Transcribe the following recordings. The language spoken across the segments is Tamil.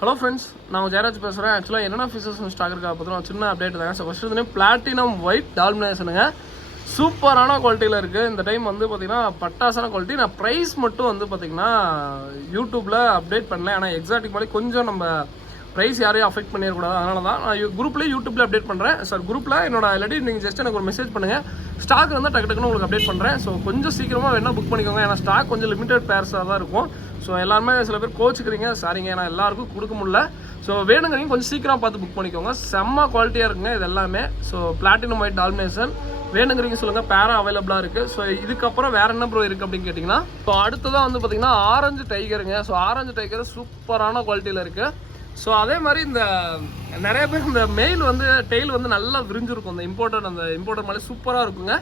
ஹலோ ஃப்ரெண்ட்ஸ், நான் ஜெயராஜ் பேசுகிறேன். ஆக்சுவலாக என்னென்ன ஃபீச்சர்ஸ் ஸ்டாக் இருக்கா பார்த்தோம் சின்ன அப்டேட் தாங்க. ஸோ ஃபஸ்ட்டு வந்து பிளாட்டினம் ஒயிட் டால்மினேஷனுங்க, சூப்பரான குவாலிட்டியில் இருக்குது. இந்த டைம் வந்து பார்த்திங்கன்னா பட்டாசான குவாலிட்டி. நான் ப்ரைஸ் மட்டும் வந்து பார்த்திங்கன்னா யூடியூப்பில் அப்டேட் பண்ணல. ஆனால் எக்ஸாக்டிக் மாதிரி கொஞ்சம் நம்ம ப்ரைஸ் யாரையும் அஃபெக்ட் பண்ணிடக்கூடாது. அதனால தான் நான் குரூப்லேயே யூடியூப்பில் அப்டேட் பண்ணுறேன். சார் குரூப்பில் என்னோட இல்லாட்டி நீங்கள் ஜஸ்ட் எனக்கு ஒரு மெசேஜ் பண்ணுங்கள். ஸ்டாக் வந்து டக்கு டக்குன்னு உங்களுக்கு அப்டேட் பண்ணுறேன். ஸோ கொஞ்சம் சீக்கிரமாக வேணால் புக் பண்ணிக்கோங்க. ஏன்னா ஸ்டாக் கொஞ்சம் லிமிடெட் பேர்ஸாக தான் இருக்கும். ஸோ எல்லாருமே சில பேர் கோச்சிக்கிறீங்க, சாரிங்க ஏன்னா எல்லாருக்கும் கொடுக்க முடியல. ஸோ வேணுங்கிறீங்க கொஞ்சம் சீக்கிரம் பார்த்து புக் பண்ணிக்கோங்க. செம்ம குவாலிட்டியாக இருக்குங்க இது எல்லாமே. ஸோ பிளாட்டினம் ஒயிட் டால்மினேஷன் வேணுங்கிறீங்க சொல்லுங்கள். பேரா அவைலபிளாக இருக்குது. ஸோ இதுக்கப்புறம் வேறு என்ன ப்ரோ இருக்குது அப்படின்னு கேட்டிங்கன்னா, ஸோ அடுத்ததான் வந்து பார்த்திங்கன்னா ஆரஞ்சு டைகருங்க. ஸோ ஆரஞ்சு டைகர் சூப்பரான குவாலிட்டியில் இருக்குது. ஸோ அதே மாதிரி இந்த நிறைய பேர் இந்த மெயில் வந்து டெய்ல் வந்து நல்லா விரிஞ்சிருக்கும். அந்த இம்போர்ட்டர் மாதிரி சூப்பராக இருக்குங்க.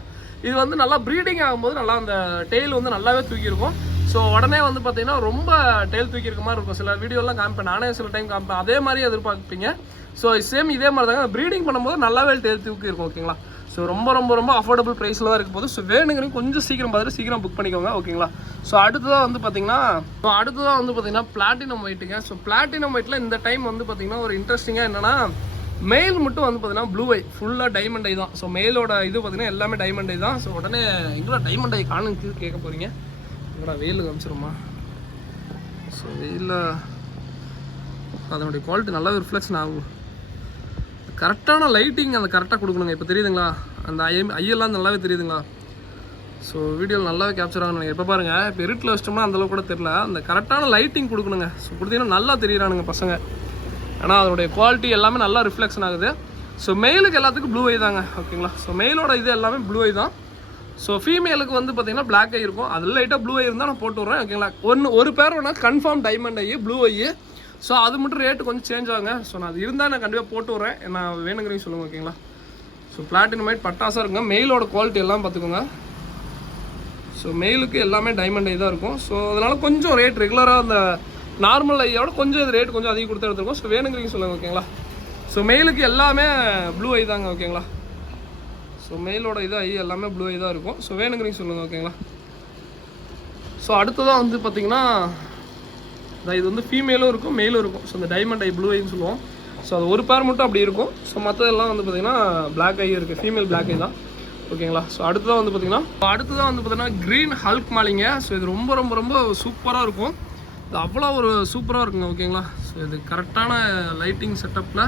இது வந்து நல்லா ப்ரீடிங் ஆகும்போது நல்லா அந்த டெய்ல் வந்து நல்லாவே தூக்கியிருக்கும். ஸோ உடனே வந்து பார்த்தீங்கன்னா ரொம்ப டெய்ல் தூக்கியிருக்க மாதிரி இருக்கும். சில வீடியோலாம் காமிப்பேன், நானே சில டைம் காமிப்பேன். அதே மாதிரி எதிர்பார்ப்பீங்க. ஸோ சேம் இதே மாதிரி தாங்க ப்ரீடிங் பண்ணும்போது நல்லாவே டெய்ல் தூக்கி இருக்கும். ஓகேங்களா? ஸோ ரொம்ப ரொம்ப ரொம்ப அஃபோர்டபுள் ப்ரைஸில் தான் இருக்கும் போது. ஸோ வேணுங்கிறீங்க கொஞ்சம் சீக்கிரம் பார்த்துட்டு சீக்கிரம் புக் பண்ணிக்கோங்க. ஓகேங்களா? ஸோ அடுத்ததாக வந்து பார்த்தீங்கன்னா பிளாட்டினம் ஒயிட்டுங்க. ஸோ பிளாட்டினம் ஒயிட்டில் இந்த டைம் வந்து பார்த்தீங்கன்னா ஒரு இன்ட்ரெஸ்டிங்காக என்னென்னா, மெயில் மட்டும் வந்து பார்த்தீங்கன்னா ப்ளூ ஐ ஃபுல்லாக டைமண்ட் ஐ தான். ஸோ மெயிலோட இது பார்த்தீங்கன்னா எல்லாமே டைமண்ட் ஐ தான். ஸோ உடனே எங்கடா டைமண்ட் ஐ காணுக்கு கேட்க போகிறீங்க. எங்கடா வெயில் காமிச்சிருமா? ஸோ வெயிலில் அதனுடைய குவாலிட்டி நல்லாவே ரிஃப்ளெக்ஷன் ஆகும். கரெக்டான லைட்டிங் அந்த கரெக்டாக கொடுக்கணுங்க. இப்போ தெரியுதுங்களா? அந்த ஐயெல்லாம் நல்லாவே தெரியுதுங்களா? ஸோ வீடியோவில் நல்லாவே கேப்சர் ஆகணுங்க. இப்போ பாருங்கள், இப்போ இருட்டில் வச்சிட்டோம்னா அந்தளவுக்கு கூட தெரியல. அந்த கரெக்டான லைட்டிங் கொடுக்கணுங்க. ஸோ கொடுத்தீங்கன்னா நல்லா தெரியுறானுங்க பசங்க. ஆனால் அதனுடைய குவாலிட்டி எல்லாமே நல்லா ரிஃப்ளெக்ஷன் ஆகுது. ஸோ மெயிலுக்கு எல்லாத்துக்கும் ப்ளூ ஐ தாங்க. ஓகேங்களா? ஸோ மெயிலோட இது எல்லாமே ப்ளூ ஐ தான். ஸோ ஃபீமேலுக்கு வந்து பார்த்தீங்கன்னா பிளாக் ஐ இருக்கும். அதில் லைட்டாக ப்ளூ ஐ இருந்தால் நான் போட்டு விட்றேன். ஓகேங்களா? ஒரு பேர் வேணால் கன்ஃபார்ம் டைமண்ட் ஐ ப்ளூ ஐ. ஸோ அது மட்டும் ரேட்டு கொஞ்சம் சேஞ்ச் ஆகுங்க. ஸோ நான் அது இருந்தால் நான் கண்டிப்பாக போட்டு விட்றேன். நான் வேணுங்கிறீங்க சொல்லுங்கள். ஓகேங்களா? ஸோ பிளாட்டினம் ஒயிட் பட்டாசாக இருக்குங்க. மெயிலோட குவாலிட்டி எல்லாம் பார்த்துக்கோங்க. ஸோ மெயிலுக்கு எல்லாமே டைமண்ட் ஐ தான் இருக்கும். ஸோ அதனால் கொஞ்சம் ரேட் ரெகுலராக அந்த நார்மல் ஐயோட கொஞ்சம் இது ரேட் கொஞ்சம் அதிகம் கொடுத்து எடுத்துருக்கோம். ஸோ வேணுங்கிறீங்க சொல்லுங்கள். ஓகேங்களா? ஸோ மெயிலுக்கு எல்லாமே ப்ளூ ஐ தாங்க. ஓகேங்களா? ஸோ மெயிலோட இது ஐ எல்லாமே ப்ளூ ஐ தான் இருக்கும். ஸோ வேணுங்கிறீங்க சொல்லுங்கள். ஓகேங்களா? ஸோ அடுத்ததாக வந்து பார்த்திங்கன்னா இது வந்து ஃபீமேலும் இருக்கும் மெயிலும் இருக்கும். ஸோ இந்த டைமண்ட் ஐ ப்ளூ ஐன்னு சொல்லுவோம். ஸோ அது ஒரு பேர் மட்டும் அப்படி இருக்கும். ஸோ மற்றதெல்லாம் வந்து பார்த்திங்கன்னா பிளாக் ஐ இருக்குது. ஃபீமேல் பிளாக் ஐ தான். ஓகேங்களா? ஸோ அடுத்ததாக வந்து பார்த்திங்கன்னா க்ரீன் ஹல்க் மாலிங்க. ஸோ இது ரொம்ப ரொம்ப ரொம்ப சூப்பராக இருக்கும். இது அவ்வளோ ஒரு சூப்பராக இருக்குங்க. ஓகேங்களா? ஸோ இது கரெக்டான லைட்டிங் செட்டப்பில்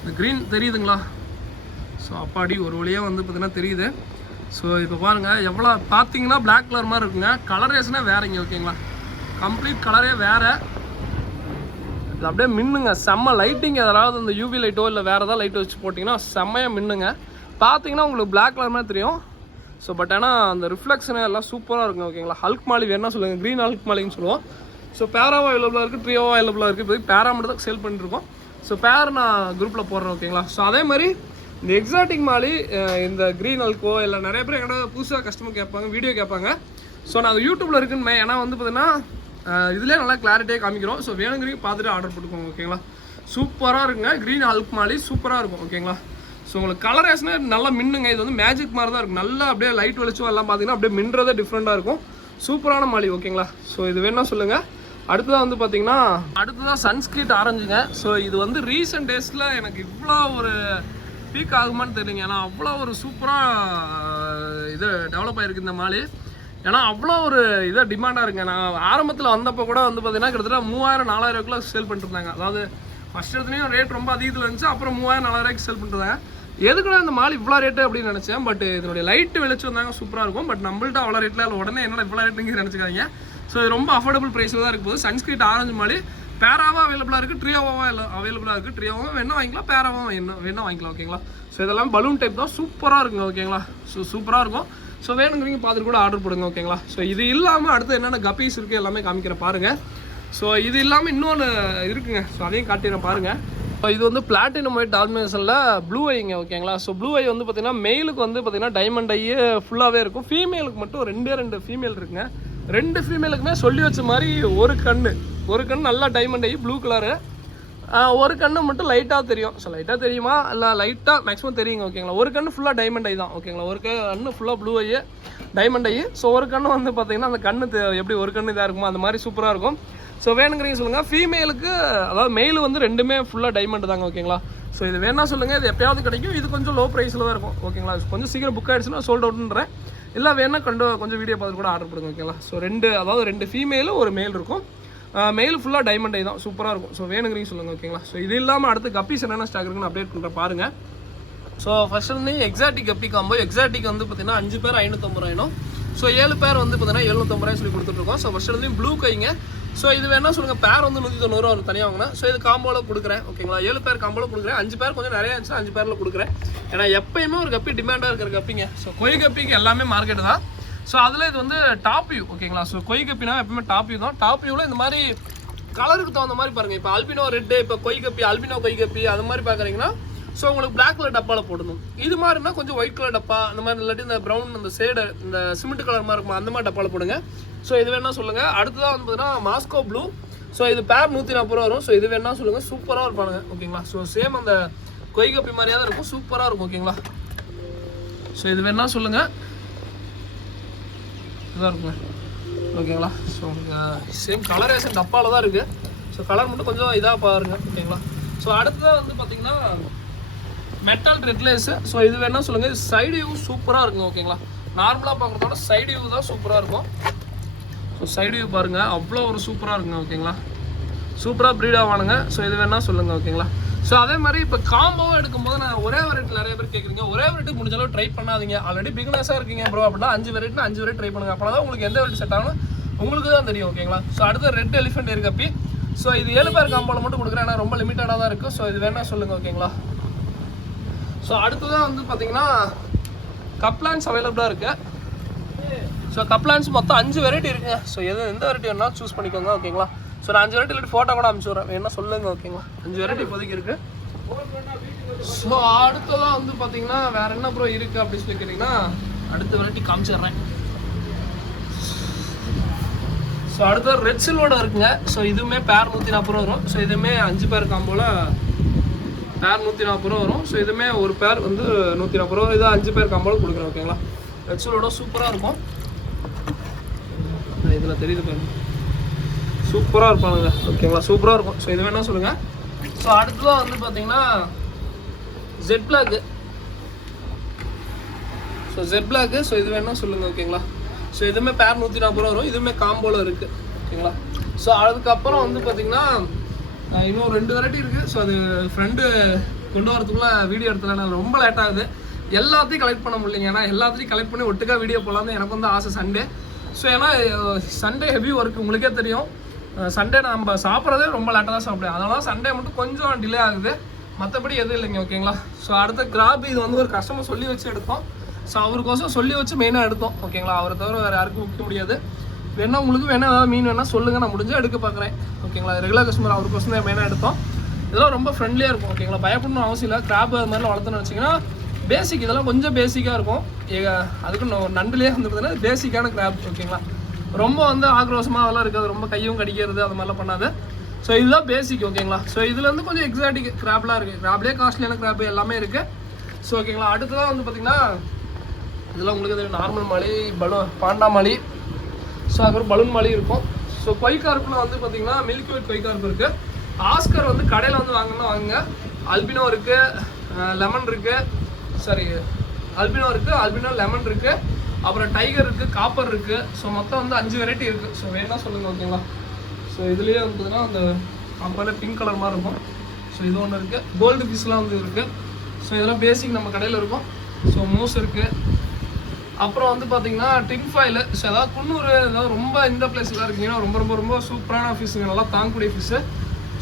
இந்த க்ரீன் தெரியுதுங்களா? ஸோ அப்பாடி ஒரு வழியாக வந்து பார்த்திங்கன்னா தெரியுது. ஸோ இப்போ பாருங்கள், எவ்வளோ பார்த்தீங்கன்னா பிளாக் கலர் மாதிரி இருக்குங்க. கலரேஷனே வேறங்க. ஓகேங்களா? கம்ப்ளீட் கலரே வேறு. இது அப்படியே மின்னுங்க. செம்ம லைட்டிங். ஏதாவது அந்த யூவி லைட்டோ இல்லை வேறு ஏதாவது லைட்டோ வச்சு போட்டிங்கன்னா செம்மையாக மின்னுங்க. பார்த்தீங்கன்னா உங்களுக்கு பிளாக் கலர் மாதிரி தெரியும். ஸோ பட் ஆனால் அந்த ரிஃப்ளெக்ஷனே எல்லாம் சூப்பராக இருக்குங்க. ஓகேங்களா? ஹல்க் மாலி வேணா சொல்லுங்கள். க்ரீன் ஹல்க் மாலின்னு சொல்லுவோம். ஸோ பேராவோ அவைலபிளாக இருக்குது, ட்ரியோவோ அவைலபிளாக இருக்குது. இப்போ பேரா மட்டும் தான் சேல் பண்ணிட்டுருக்கோம். ஸோ பேர் நான் குரூப்பில் போடுறேன். ஓகேங்களா? ஸோ அதே மாதிரி இந்த எக்ஸாட்டிக் மாலி இந்த க்ரீன் ஹல்கோ இல்லை நிறைய பேர் எங்கடா புதுசாக கஸ்டமர் கேட்பாங்க, வீடியோ கேட்பாங்க. ஸோ நான் அது யூடியூப்பில் இருக்குன்னு ஏன்னா வந்து பார்த்தீங்கன்னா இதுலேயே நல்லா கிளாரிட்டியாக காமிக்கிறோம். ஸோ வேணுங்கிறீங்க பார்த்துட்டு ஆர்டர் போட்டுக்கோங்க. ஓகேங்களா? சூப்பராக இருக்குங்க. க்ரீன் ஹல்க் மாலி சூப்பராக இருக்கும். ஓகேங்களா? ஸோ உங்களுக்கு கலரேஷனே நல்லா மின்னுங்க. இது வந்து மேஜிக் மாதிரி தான் இருக்கும். நல்லா அப்படியே லைட் வெளிச்சம் எல்லாம் பார்த்தீங்கன்னா அப்படியே மின்றதே டிஃப்ரெண்ட்டாக இருக்கும். சூப்பரான மாலி. ஓகேங்களா? ஸோ இது வேணா சொல்லுங்கள். அடுத்ததாக வந்து பார்த்தீங்கன்னா சன்ஸ்கிரீட் ஆரஞ்சுங்க. ஸோ இது வந்து ரீசெண்ட் டேஸில் எனக்கு இவ்வளோ ஒரு பீக் ஆகுமான்னு தெரியலைங்க. ஏன்னா அவ்வளோ ஒரு சூப்பராக இது டெவலப் ஆகிருக்கு இந்த மாலி. ஏன்னா அவ்வளோ ஒரு இதாக டிமாண்டாக இருக்குங்க. நான் ஆரம்பத்தில் வந்தப்போ கூட வந்து பார்த்தீங்கன்னா கிட்டத்தட்ட 3000-4000 சேல் பண்ணிட்டுருந்தாங்க. அதாவது ஃபஸ்ட் இடத்துலையும் ரேட் ரொம்ப அதிகத்தில் இருந்துச்சு. அப்புறம் 3000-4000 சேல் பண்ணிட்டுருந்தாங்க. எதுக்குள்ள இந்த மால் இவ்வளோ ரேட்டு அப்படின்னு நினச்சேன். பட் இதனுடைய லைட்டு வெளிச்சம் வந்தாங்க சூப்பராக இருக்கும். பட் நம்மள்ட்ட அவ்வளோ ரேட்டில் இல்லை. உடனே என்னடா இவ்வளோ ரேட்டுங்க நினச்சிக்காங்க. ஸோ இது ரொம்ப அஃபோர்டபுள் ப்ரைஸில் தான் இருக்கும் போது. சன்ஸ்கிரீட் ஆரஞ்சு மாலி பேராவாக அவைலபிளாக இருக்குது, ட்ரியோவாக அவைலபிளாக இருக்குது. ட்ரியோவாக வேணா வாங்கிக்கலாம், பேராவாக வேணா வாங்கிக்கலாம். ஓகேங்களா? ஸோ இதெல்லாம் பலூன் டைப் தான். சூப்பராக இருக்குங்க. ஓகேங்களா? ஸோ சூப்பராக இருக்கும். ஸோ வேணுங்கிறீங்க பார்த்துட்டு கூட ஆர்டர் போடுங்க. ஓகேங்களா? ஸோ இது இல்லாமல் அடுத்து என்னென்ன கப்பீஸ் இருக்குது எல்லாமே காமிக்கிற பாருங்கள். ஸோ இது இல்லாமல் இன்னொன்று இருக்குங்க. ஸோ அதையும் காட்டிடுறேன் பாருங்கள். இது வந்து பிளாட்டினம் ஒயிட் டால்மினேஷனில் ப்ளூ ஐங்க. ஓகேங்களா? ஸோ ப்ளூ ஐ வந்து பார்த்திங்கன்னா மெயிலுக்கு வந்து பார்த்திங்கன்னா டைமண்ட் ஐ ஃபுல்லாகவே இருக்கும். ஃபீமேலுக்கு மட்டும் ரெண்டு ஃபீமேல் இருக்குங்க. 2 ஃபீமேலுக்குமே சொல்லி வச்ச மாதிரி ஒரு கண் நல்லா டைமண்ட் ஐ ப்ளூ கலரு. ஒரு கண்ணு மட்டும் லைட்டாக தெரியும். ஸோ லைட்டாக தெரியுமா இல்லை லைட்டாக மேக்ஸிமம் தெரியுங்க. ஓகேங்களா? ஒரு கண்ணு ஃபுல்லாக டைமண்ட் ஐ தான். ஓகேங்களா? ஒரு கண்ணு ஃபுல்லாக ப்ளூ ஐ டைமண்ட் ஐ. ஸோ ஒரு கண்ணு வந்து பார்த்திங்கன்னா அந்த கண்ணு எப்படி ஒரு கண்ணு இதாக இருக்குமோ அந்த மாதிரி சூப்பராக இருக்கும். ஸோ வேணுங்கிறீங்க சொல்லுங்கள். ஃபீமேலுக்கு அதாவது மெயில் வந்து ரெண்டுமே ஃபுல்லாக டைமண்ட் தாங்க ஓகேங்களா. ஸோ இது வேணா சொல்லுங்கள், இது எப்போயாவது கிடைக்கும். இது கொஞ்சம் லோ ப்ரைஸில் தான் இருக்கும் ஓகேங்களா. கொஞ்சம் சீக்கிரம் புக் ஆகிடுச்சுன்னா சோல்ட் அவுட்ன்றேன். இல்லை வேணா கொஞ்சம் வீடியோ பார்த்து கூட ஆர்டர் பண்ணுங்க ஓகேங்களா. ஸோ ரெண்டு ஃபீமேலும் ஒரு மேல் இருக்கும். மெயில் ஃபுல்லாக டைமண்ட் ஐ தான், சூப்பராக இருக்கும். ஸோ வேணுங்கிறீங்க சொல்லுங்கள் ஓகேங்களா. ஸோ இது இல்லாமல் அடுத்து கப்பீஸ் என்னென்ன ஸ்டாக் இருக்குன்னு அப்டேட் பண்ணுற பாருங்கள். ஸோ ஃபர்ஸ்ட் வந்து எக்ஸாட்டிக் கப்பி காம்போ. எக்ஸாட்டிக் வந்து பார்த்தீங்கன்னா 5 பேர் 550 ரூபாயும், ஸோ 7 பேர் வந்து பார்த்தீங்கன்னா 750 ரூபாய் சொல்லி கொடுத்துட்ருக்கோம். ஸோ ஃபர்ஸ்ட் வந்து ப்ளூ கைங்க. ஸோ இது வேணா சொல்லுங்கள், பேர் வந்து 190 ரூபா தனியாக வாங்கினேன். ஸோ இது காம்போவில் கொடுக்குறேன் ஓகேங்களா. 7 பேர் காம்போவில் கொடுக்குறேன். 5 பேர் கொஞ்சம் நிறையா இருந்துச்சுன்னா 5 பேரில் கொடுக்குறேன். ஏன்னா எப்பயுமே ஒரு கப்பி டிமாண்டாக இருக்கிற கப்பிங்க. ஸோ கொய் கப்பிக்கு எல்லாமே மார்க்கெட்டு தான். ஸோ அதில் இது வந்து டாப் வியூ ஓகேங்களா. ஸோ கொய் கப்பினா எப்பவுமே டாப் வியூ தான். டாப் வியூவில் இந்த மாதிரி கலருக்கு தகுந்த மாதிரி பாருங்கள். இப்போ அல்பினோ ரெட்டு, இப்போ கொய் கப்பி, அல்பினோ கொய் கப்பி அது மாதிரி பார்க்குறீங்கன்னா ஸோ உங்களுக்கு பிளாக் கலர் டப்பாவில் போடணும். இது மாதிரினா கொஞ்சம் ஒயிட் கலர் டப்பா அந்த மாதிரி, இல்லாட்டி இந்த ப்ரௌன் இந்த ஷேடு இந்த சிமெண்ட் கலர் மாதிரி இருக்கும் அந்த மாதிரி டப்பாவில் போடுங்க. ஸோ இது வேணா சொல்லுங்கள். அடுத்ததான் வந்து பார்த்தீங்கன்னா மாஸ்கோ ப்ளூ. ஸோ இது பேர் 140 ரூபா வரும். ஸோ இது வேணா சொல்லுங்கள், சூப்பராக இருப்பானுங்க ஓகேங்களா. ஸோ சேம் அந்த கொய் கப்பி மாதிரியாக தான் இருக்கும், சூப்பராக இருக்கும் ஓகேங்களா. ஸோ இது வேணா சொல்லுங்கள், இதாக இருக்குங்க ஓகேங்களா. ஸோ சேம் கலரேஷன் டப்பாவில் தான் இருக்குது. ஸோ கலர் மட்டும் கொஞ்சம் இதாக பாருங்க ஓகேங்களா. ஸோ அடுத்ததாக வந்து பார்த்தீங்கன்னா மெட்டல் ரெட்லேஸு. ஸோ இது வேணா சொல்லுங்கள். இது சைடு வியூ சூப்பராக இருக்குங்க ஓகேங்களா. நார்மலாக பார்க்குறதோட சைடு வியூ தான் சூப்பராக இருக்கும். ஸோ சைடு வியூ பாருங்கள், அவ்வளோ ஒரு சூப்பராக இருக்குங்க ஓகேங்களா. சூப்பராக ப்ரீட் ஆவானுங்க. ஸோ இது வேணா சொல்லுங்கள் ஓகேங்களா. ஸோ அதே மாதிரி இப்போ காம்போவும் எடுக்கும்போது நான் ஒரே வெரைட்டி நிறைய பேர் கேட்குறீங்க. ஒரே வெரைட்டி முடிஞ்ச அளவு ட்ரை பண்ணாதீங்க. ஆல்ரெடி பிகினர்ஸாக இருக்கீங்க ப்ரோ அப்படின்னா 5 வெரைட்டினா 5 வெரைட்டி ட்ரை பண்ணுங்கள். அப்போ தான் உங்களுக்கு எந்த வெரைட்டி செட் ஆகணும் உங்களுக்கு தான் தெரியும் ஓகேங்களா. ஸோ அடுத்து ரெட் எலிஃபென்ட் ஏர் கப்பி. ஸோ இது 7 பேர் காம்போவில் மட்டும் கொடுக்குறேன், ஏன்னா ரொம்ப லிமிட்டடாக தான் இருக்குது. ஸோ இது வேணா சொல்லுங்கள் ஓகேங்களா. ஸோ அடுத்ததான் வந்து பார்த்தீங்கன்னா கப்லான்ஸ் அவைலபிளாக இருக்குது. ஸோ கப்லான்ஸ் மொத்தம் 5 வெரைட்டி இருக்குங்க. ஸோ எந்த வெரைட்டி வேணாலும் சூஸ் பண்ணிக்கோங்க ஓகேங்களா. ஸோ நான் 5 வெரைட்டி இல்லாட்டி ஃபோட்டோ கூட அனுப்பிச்சி விட்றேன், என்ன சொல்லுங்கள் ஓகேங்களா. 5 வெரைட்டி இப்போதைக்கு இருக்குது. ஸோ அடுத்ததான் வந்து பார்த்தீங்கன்னா வேறு என்ன ப்ரோ இருக்குது அப்படின்னு சொல்லி கேட்டிங்கன்னா அடுத்த வெரைட்டி காமிச்சிடுறேன். ஸோ அடுத்தது ரெட் சில்வோட இருக்குங்க. ஸோ இதுவுமே பேர் 140 ரூபா வரும். ஸோ இதுவுமே 5 பேர் காம்போவில் பேர் 140 ரூபா வரும். ஸோ இதுவுமே ஒரு பேர் வந்து 140 ரூபா. இது 5 பேர் காம்போவில் கொடுக்குறேன் ஓகேங்களா. ரெட் சில்வோட சூப்பராக இருக்கும். இதில் தெரியுது பாருங்க, சூப்பராக இருப்பானுங்க ஓகேங்களா. சூப்பராக இருக்கும். ஸோ இது வேணா சொல்லுங்கள். ஸோ அடுத்ததான் வந்து பார்த்தீங்கன்னா jet black. So jet black. So இது வேணா சொல்லுங்கள் ஓகேங்களா. ஸோ இதுவுமே பேர் 140 ரூபா வரும். இதுவுமே காம்போவில் இருக்குது ஓகேங்களா. ஸோ அதுக்கப்புறம் வந்து பார்த்தீங்கன்னா இன்னும் 2 வெரைட்டி இருக்குது. ஸோ அது ஃப்ரெண்டு கொண்டு வரதுக்குள்ளே வீடியோ எடுத்ததுனால ரொம்ப லேட் ஆகுது. எல்லாத்தையும் கலெக்ட் பண்ண முடியலைங்க. ஏன்னா எல்லாத்தையும் கலெக்ட் பண்ணி ஒட்டுக்கா வீடியோ போடலான்னு எனக்கு வந்து ஆசை சண்டே. ஸோ ஏன்னா சண்டே ஹெவி ஒர்க் உங்களுக்கே தெரியும். சண்டே நம்ம சாப்பிட்றதே ரொம்ப லேட்டாக தான் சாப்பிடுவேன். அதனால சண்டே மட்டும் கொஞ்சம் டிலே ஆகுது, மற்றபடி எதுவும் இல்லைங்க ஓகேங்களா. ஸோ அடுத்த கிராப் இது வந்து ஒரு கஸ்டமர் சொல்லி வச்சு எடுத்தோம். ஸோ அவருக்கோசம் சொல்லி வச்சு மெயினாக எடுத்தோம் ஓகேங்களா. அவரை தவிர வேறு யாருக்கும் விற்க முடியாது. வேணா உங்களுக்கு வேணா ஏதாவது மீன் வேணால் சொல்லுங்கள், நான் முடிஞ்சால் எடுக்க பார்க்குறேன் ஓகேங்களா. ரெகுலர் கஸ்டமர் அவருக்கோசம் தான் மெயினாக எடுத்தோம். இதெல்லாம் ரொம்ப ஃப்ரெண்ட்லியாக இருக்கும் ஓகேங்களா. பயப்படணும் அவசியம் இல்லை. கிராப் அது மாதிரிலாம் வளர்த்துன்னு வச்சிங்கன்னா பேசிக், இதெல்லாம் கொஞ்சம் பேசிக்காக இருக்கும். அதுக்கு நண்டுலேயே வந்துடுதுன்னா பேசிக்கான கிராப் ஓகேங்களா. ரொம்ப வந்து ஆக்ரோஷமாக அதெல்லாம் இருக்காது, ரொம்ப கையும் கடிக்கிறது அது மாதிரிலாம் பண்ணாது. ஸோ இதுதான் பேசிக் ஓகேங்களா. ஸோ இதில் வந்து கொஞ்சம் எக்ஸாட்டிக் கிராப்லாம் இருக்குது. கிராப்லேயே காஸ்ட்லியான கிராப் எல்லாமே இருக்குது. ஸோ ஓகேங்களா. அடுத்ததான் வந்து பார்த்திங்கன்னா இதெல்லாம் உங்களுக்கு தெரியும், நார்மல் மாலி, பாண்டா மாலி, ஸோ அதுக்கப்புறம் பலூன் மாலி இருக்கும். ஸோ கொய் கார்ப்பில் வந்து பார்த்திங்கன்னா மில்கி ஒயிட் கொய் கார்ப் இருக்குது. ஆஸ்கர் வந்து கடையில் வந்து வாங்கினா வாங்குங்க. அல்பினோ இருக்குது, லெமன் இருக்குது, சாரி அல்பினோ இருக்குது, அல்பினோ லெமன் இருக்குது, அப்புறம் டைகர் இருக்குது, காப்பர் இருக்குது. ஸோ மொத்தம் வந்து 5 வெரைட்டி இருக்குது. ஸோ வேணா சொல்லுங்கள் ஓகேங்களா. ஸோ இதுலேயே வந்து பார்த்தீங்கன்னா அந்த காப்பரில் பிங்க் கலர் மாதிரி இருக்கும். ஸோ இது ஒன்று இருக்குது. கோல்டு ஃபிஷ்லாம் வந்து இருக்குது. ஸோ இதெல்லாம் பேசிக் நம்ம கடையில் இருக்கும். ஸோ மூஸ் இருக்குது. அப்புறம் வந்து பார்த்தீங்கன்னா டின் ஃபாயில். ஸோ ஏதாவது குன்னூர் ஏதாவது ரொம்ப இந்த பிளேஸ்லாம் இருக்கீங்கன்னா ரொம்ப ரொம்ப ரொம்ப சூப்பரான ஃபிஷ்ஷுங்க, நல்லா தாங்கக்கூடிய ஃபிஷ்ஷு.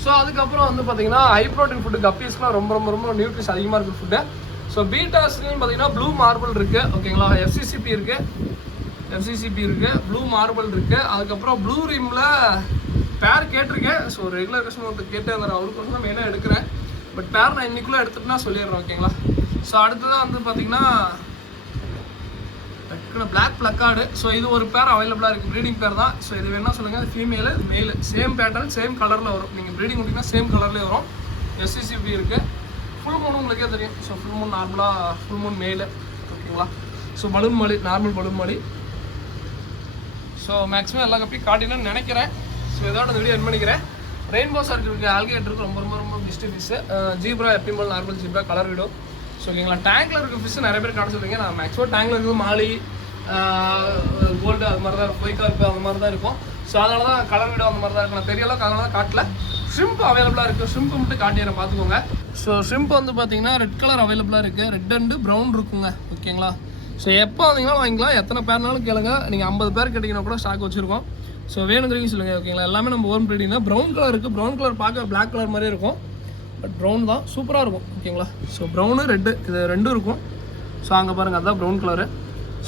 ஸோ அதுக்கப்புறம் வந்து பார்த்தீங்கன்னா ஹை ப்ரோட்டீன் ஃபுட்டு, கப்பீஸ்க்குலாம் ரொம்ப ரொம்ப ரொம்ப நியூட்ரிஷன் அதிகமாக இருக்குது ஃபுட்டு. ஸோ பீட்டாஸ்லையும் பார்த்தீங்கன்னா ப்ளூ மார்பிள் இருக்குது ஓகேங்களா. எஃப்சிசிபி இருக்குது, ப்ளூ மார்பிள் இருக்குது. அதுக்கப்புறம் ப்ளூ ரீமில் பேர் கேட்டிருக்கேன். ஸோ ரெகுலர் கஸ்டமர் ஒருத்தர் கேட்டு அந்த அவருக்கு வந்து நான் மெயினாக எடுக்கிறேன். பட் பேர் நான் இன்றைக்குள்ளே எடுத்துகிட்டுனா சொல்லிடுறேன் ஓகேங்களா. ஸோ அடுத்ததான் வந்து பார்த்தீங்கன்னா பிளாக் பிளக்கார்டு. ஸோ இது ஒரு பேர் அவைலபிளாக இருக்குது, ப்ரீடிங் பேர் தான். ஸோ இது வேணால் சொல்லுங்கள். ஃபீமேலு மேலு சேம் பேட்டர்ன் சேம் கலரில் வரும். நீங்கள் ப்ரீடிங் விட்டிங்கன்னா சேம் கலர்லேயே வரும். எஸ்சிசிபி இருக்குது. ஃபுல் மூணு உங்களுக்கே தெரியும். ஸோ ஃபுல் மூணு நார்மலாக ஃபுல் மூணு மேலு ஓகேங்களா. ஸோ பலூன் மாலி, நார்மல் பலூன் மாலி. ஸோ மேக்ஸிமம் எல்லா கப்பையும் காட்டினேன்னு நினைக்கிறேன். ஸோ இதோட அந்த வீடியோ என் பண்ணிக்கிறேன். ரெயின்போ ஷார்க் இருக்குது, ஆல்கேட்டருக்கு ரொம்ப ரொம்ப ரொம்ப பெஸ்ட் ஃபிஷ். ஜீப்ரா எப்பயும் போல் நார்மல் ஜீப்ரா கலர் விடும். ஸோ ஓகேங்களா, டேங்கில் இருக்க ஃபிஷ் நிறைய பேர் காட்ட சொல்லுவீங்க. நான் மேக்ஸிமம் டேங்கில் இருக்குது மாலி, கோல்டு அது மாதிரி தான், பொய்கார்ப்பு அந்த மாதிரி தான் இருக்கும். ஸோ அதனால தான் கலர் விடும் அந்த மாதிரி தான் இருக்கும். நான் தெரிய அளவுக்கு அதனால தான் காட்டல. ஷ்ரிம்ப் அவைலபிளாக இருக்குது, ஷ்ரிம்ப் மட்டும் காட்டிடுறேன் பார்த்துக்கோங்க. ஸோ ஷ்ரிம்ப் வந்து பார்த்தீங்கன்னா ரெட் கலர் அவைலபிளாக இருக்குது, ரெட் அண்டு ப்ரௌன் இருக்குங்க. ஓகேங்களா, ஸோ எப்போ வந்தீங்கன்னாலும் வாங்கிக்கலாம், எத்தனை பேர்னாலும் கேளுங்க. நீங்கள் 50 பேர் கேட்டிங்கன்னா கூட ஸ்டாக் வச்சுருக்கோம். ஸோ வேணுங்கிறீங்க சொல்லுங்கள். ஓகேங்களா, எல்லாமே நம்ம ஓன் ப்ரீடிங் தான். ப்ரௌன் கலர் இருக்குது, ப்ரௌன் கலர் பார்க்க பிளாக் கலர் மாதிரியே இருக்கும், பட் ப்ரௌன் தான், சூப்பராக இருக்கும். ஓகேங்களா, ஸோ ப்ரௌனு ரெட்டு இது ரெண்டும் இருக்கும். ஸோ அங்கே பாருங்கள், அதுதான் ப்ரௌன் கலரு.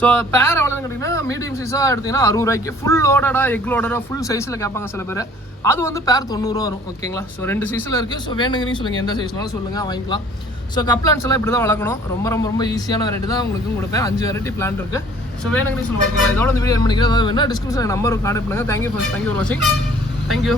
ஸோ பேர் எவ்வளோன்னு கேட்டிங்கன்னா மீடியம் சைஸாக எடுத்திங்கன்னா 60 ரூபாய்க்கு, ஃபுல் லோடடாக எக் லோடடாக ஃபுல் சைஸில் கேட்பாங்க சில பேர். அது வந்து பேர் 90 ரூபா வரும். ஓகேங்களா, ஸோ 2 சைஸில் இருக்குது. ஸோ வேணுங்கிறீங்க சொல்லுங்கள், எந்த சைஸ்னாலும் சொல்லுங்கள், வாங்கிக்கலாம். ஸோ கப்ளான்ஸ் எல்லாம் இப்படி தான் வளர்க்கணும். ரொம்ப ரொம்ப ரொம்ப ஈஸியான வெரைட்டி தான் உங்களுக்கு கொடுப்பேன். 5 வெரைட்டி பிளான் இருக்குது. ஸோ வேணுங்கிறீங்க சொல்லுங்கள். இதோட இந்த வீடியோ என் பண்ணிக்கிறேன். அதாவது வேணா டிஸ்கிரிப்ஷனில் நம்பருக்கு கான்டெக்ட் பண்ணுங்கள். தேங்க்யூ ஃபார் வாட்சிங். தேங்க்யூ.